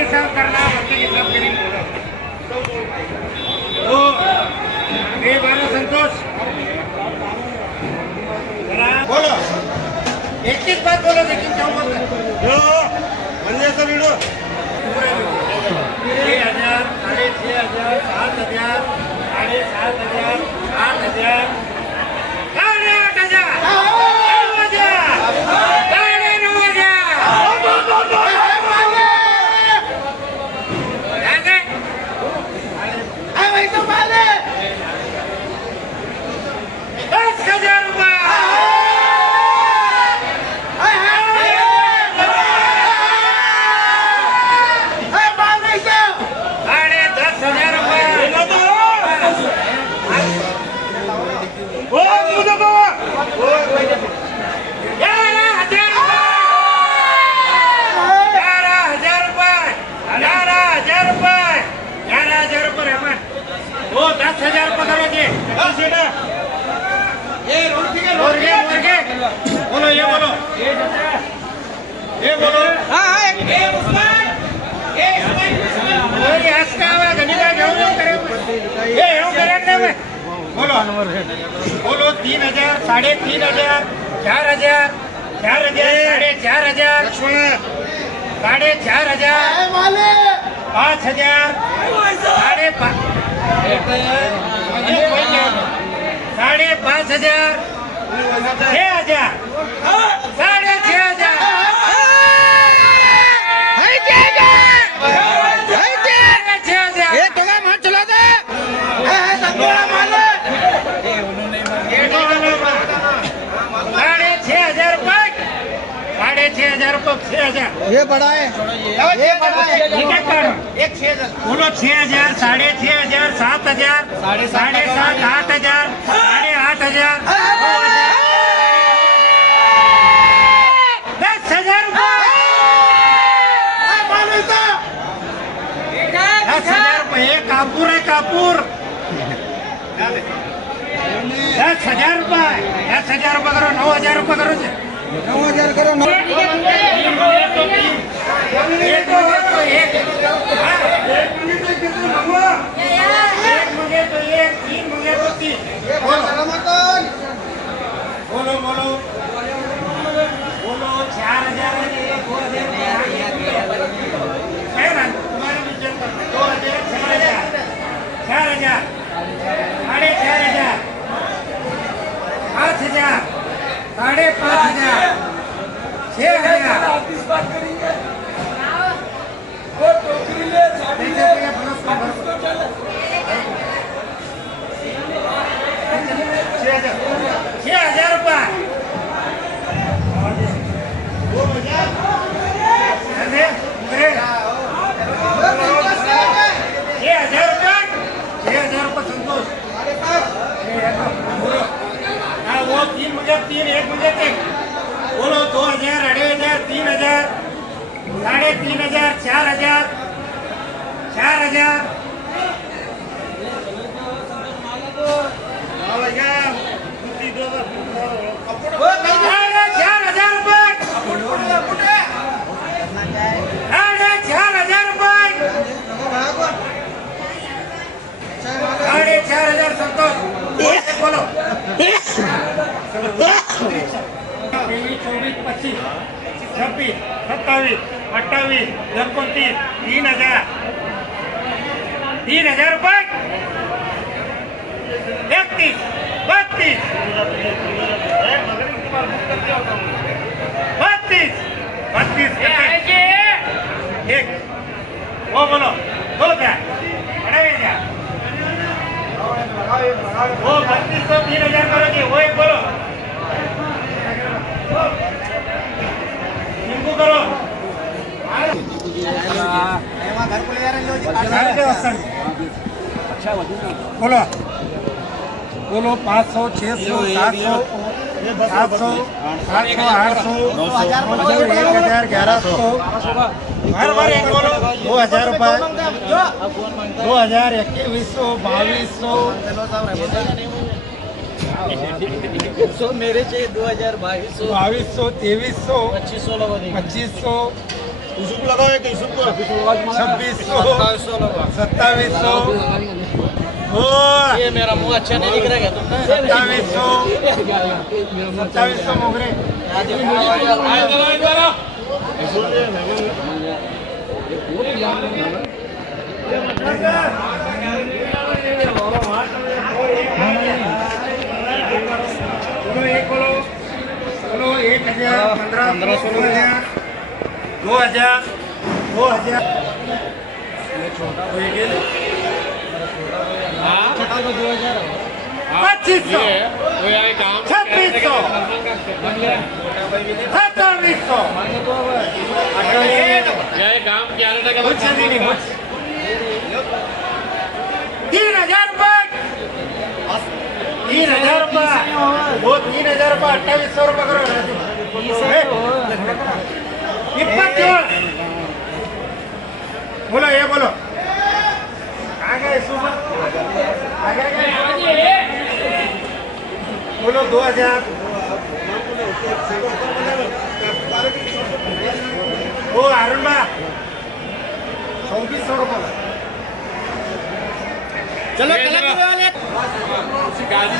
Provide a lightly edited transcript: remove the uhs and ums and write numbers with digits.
के साथ करना, बच्चे के साथ करेंगे। तो ये बारा संतोष बोलो, एक एक बात बोलो, लेकिन क्या बोल रहे हो? मंदिर से वीडियो 6,000, 6,500, 7,000, 7,500, 8,000, 8,000, 10,000 रुपये। वो 10,000 पकड़ोगे। बोलो, ये बोलो, ये बोलो। बोलो बोलो 3,000, 3,500, 4,000, 4,000, 4,500, 4,500, 5,000, 5,500, 6,000, 6,500। ये बड़ा है, ये बड़ा है। एक 6,000 बोलो, 6,000, 6,500, 7,000, 7,500, 8,000, 8,500, 10,000 रुपये। 10,000 रुपये कापूर है, कापूर। 10,000 रुपये, 10,000 रुपये करो, 9,000 रुपये करो, 9,000 करो। एक मुझे तो एक, 3 मुझे तो 3। बोलो बोलो बोलो, 4,000 तुम्हारे विजन 2,000, 4,000, 4,000, 4,500, 5,000, 5,500, 6,000। वो टोकरी ले 6,000 रुपये। 6,000 रुपये संतोष। वो 3 मुझे 3, 1 मुझे 1। बोलो 2,000, 2,500, 3,000, 3,500, 4,000, 4,000। 4,000 रुपये। 4,000 रुपये। 4,500 संतोष। बोलो 23, 24, 25, 26, 27, 28, 29, 3,000, 3,000 रुपये। 31, 32, 32, 32। एक वो बोलो, बोलो क्या क्या वो 3200, 3,000 करोगे। वो एक बोलो, इनको करो। बोलो बोलो 500, 600, 700, 700, 800, 1,000, 1,100। हर बार एक बोलो। 2,000 रुपये। 2,000, 2,100, 2,200 मेरे चाहिए। 2,000, 2,200, 2300, 2500, इसको लगाओ एक इसको 2600 2700 ये मेरा मुंह अच्छा नहीं दिख रहा है तुमने 2700 मोगरे बोलो एक बोलो 1000 1500 2000 2000 2500 2600 2700 कुछ नहीं 3000 रुपये 3000 रुपये वो 3000 रुपये 2800 रुपये करो 27 बोलो ये बोलो आगे सुबह आगे बोलो 2000 ओ अरुण बा 2400 रुपये चलो कलर गाड़ी